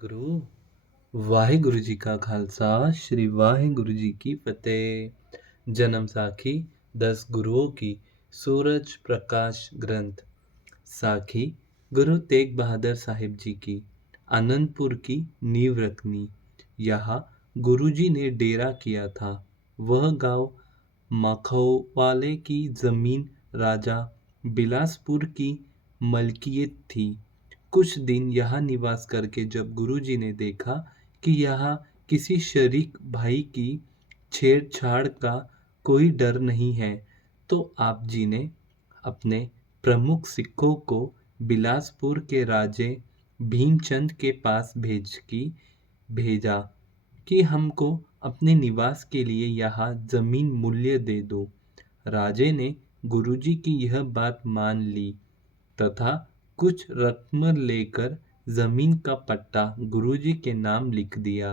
ਗੁਰੂ ਵਾਹਿਗੁਰੂ ਜੀ ਕਾ ਖਾਲਸਾ श्री वाहिगुरु जी की फतेह। जन्म साखी 10 गुरुओं की सूरज प्रकाश ग्रंथ। साखी गुरु तेग बहादुर साहिब जी की। आनंदपुर की नींव रखनी। यहाँ गुरु जी ने डेरा किया था। वह गांव मखौवाले की जमीन राजा बिलासपुर की मलकियत थी। कुछ दिन यहाँ निवास करके जब गुरुजी ने देखा कि यहाँ किसी शरीक भाई की छेड़छाड़ का कोई डर नहीं है, तो आप जी ने अपने प्रमुख सिखों को बिलासपुर के राजे भीमचंद के पास भेजा कि हमको अपने निवास के लिए यहाँ जमीन मूल्य दे दो। राजे ने गुरुजी की यह बात मान ली तथा कुछ रकम लेकर जमीन का पट्टा गुरुजी के नाम लिख दिया।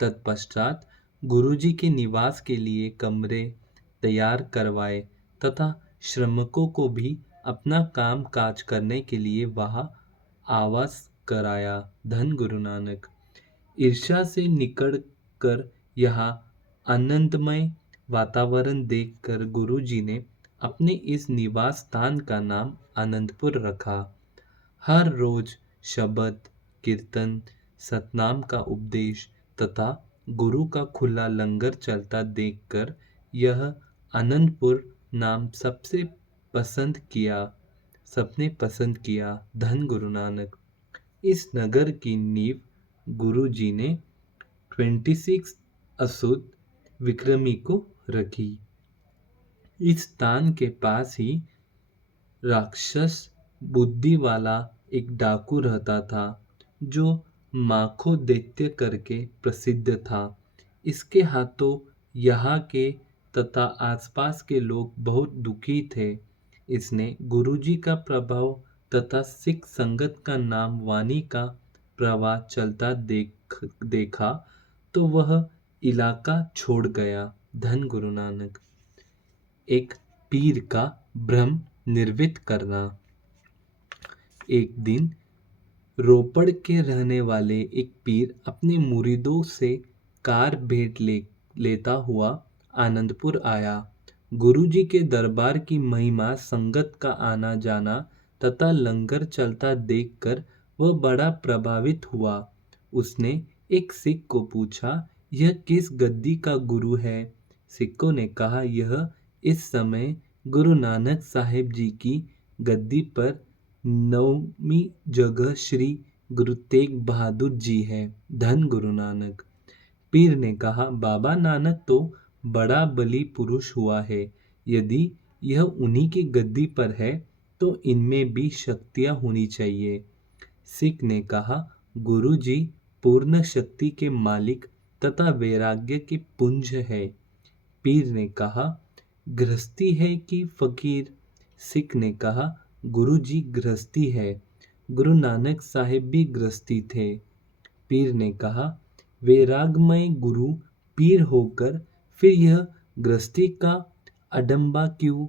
तत्पश्चात गुरुजी के निवास के लिए कमरे तैयार करवाए तथा श्रमिकों को भी अपना काम काज करने के लिए वहाँ आवास कराया। धन गुरु नानक। ईर्ष्या से निकल कर यहाँ आनंदमय वातावरण देखकर गुरुजी ने अपने इस निवास स्थान का नाम आनंदपुर रखा। हर रोज शबद कीर्तन सतनाम का उपदेश तथा गुरु का खुला लंगर चलता देखकर यह आनंदपुर नाम सबने पसंद किया। धन गुरु नानक। इस नगर की नींव गुरु जी ने 26 असुद विक्रमी को रखी। इस स्थान के पास ही राक्षस बुद्धि वाला एक डाकू रहता था जो माखो दैत्य करके प्रसिद्ध था। इसके हाथों यहाँ के तथा आसपास के लोग बहुत दुखी थे। इसने गुरुजी का प्रभाव तथा सिख संगत का नाम वाणी का प्रवाह चलता देखा तो वह इलाका छोड़ गया। धन गुरु नानक। एक पीर का भ्रम निर्वित करना। एक दिन रोपड़ के रहने वाले एक पीर अपने मुरीदों से कार भेंट लेता हुआ आनंदपुर आया। गुरुजी के दरबार की महिमा संगत का आना जाना तथा लंगर चलता देखकर वह बड़ा प्रभावित हुआ। उसने एक सिख को पूछा, यह किस गद्दी का गुरु है? सिखों ने कहा, यह इस समय गुरु नानक साहिब जी की गद्दी पर 9वीं जगह श्री गुरु तेग बहादुर जी है। धन गुरु नानक। पीर ने कहा, बाबा नानक तो बड़ा बली पुरुष हुआ है। यदि यह उन्हीं की गद्दी पर है तो इनमें भी शक्तियां होनी चाहिए। सिख ने कहा, गुरु जी पूर्ण शक्ति के मालिक तथा वैराग्य के पुंज है। पीर ने कहा, गृहस्थी है कि फकीर? सिख ने कहा, गुरु जी गृहस्थी है। गुरु नानक साहिब भी गृहस्थी थे। पीर ने कहा, वैरागमय गुरु पीर होकर फिर यह गृहस्थी का अडंबा क्यों?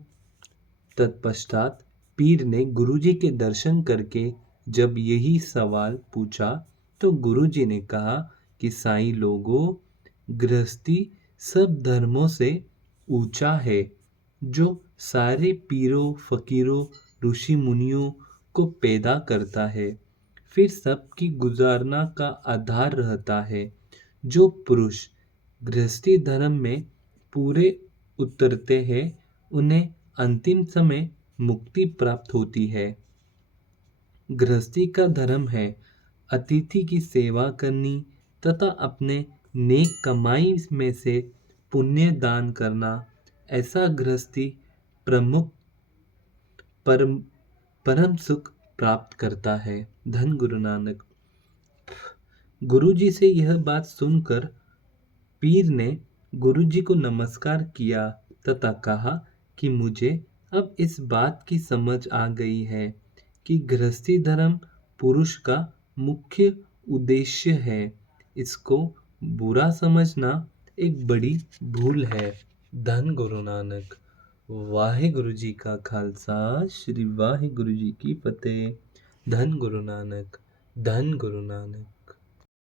तत्पश्चात पीर ने गुरुजी के दर्शन करके जब यही सवाल पूछा तो गुरुजी ने कहा कि साईं लोगों, गृहस्थी सब धर्मों से ऊंचा है। जो सारे पीरों फकीरों ऋषि मुनियों को पैदा करता है, फिर सबकी गुजारना का आधार रहता है। जो पुरुष गृहस्थी धर्म में पूरे उतरते हैं उन्हें अंतिम समय मुक्ति प्राप्त होती है। गृहस्थी का धर्म है अतिथि की सेवा करनी तथा अपने नेक कमाई में से पुण्य दान करना। ऐसा गृहस्थी प्रमुख परम परम सुख प्राप्त करता है। धन गुरु नानक। गुरुजी से यह बात सुनकर पीर ने गुरुजी को नमस्कार किया तथा कहा कि मुझे अब इस बात की समझ आ गई है कि गृहस्थी धर्म पुरुष का मुख्य उद्देश्य है। इसको बुरा समझना एक बड़ी भूल है। धन गुरु नानक। वाहिगुरु जी का खालसा श्री वाहिगुरु जी की फतेह। धन गुरु नानक। धन गुरु नानक।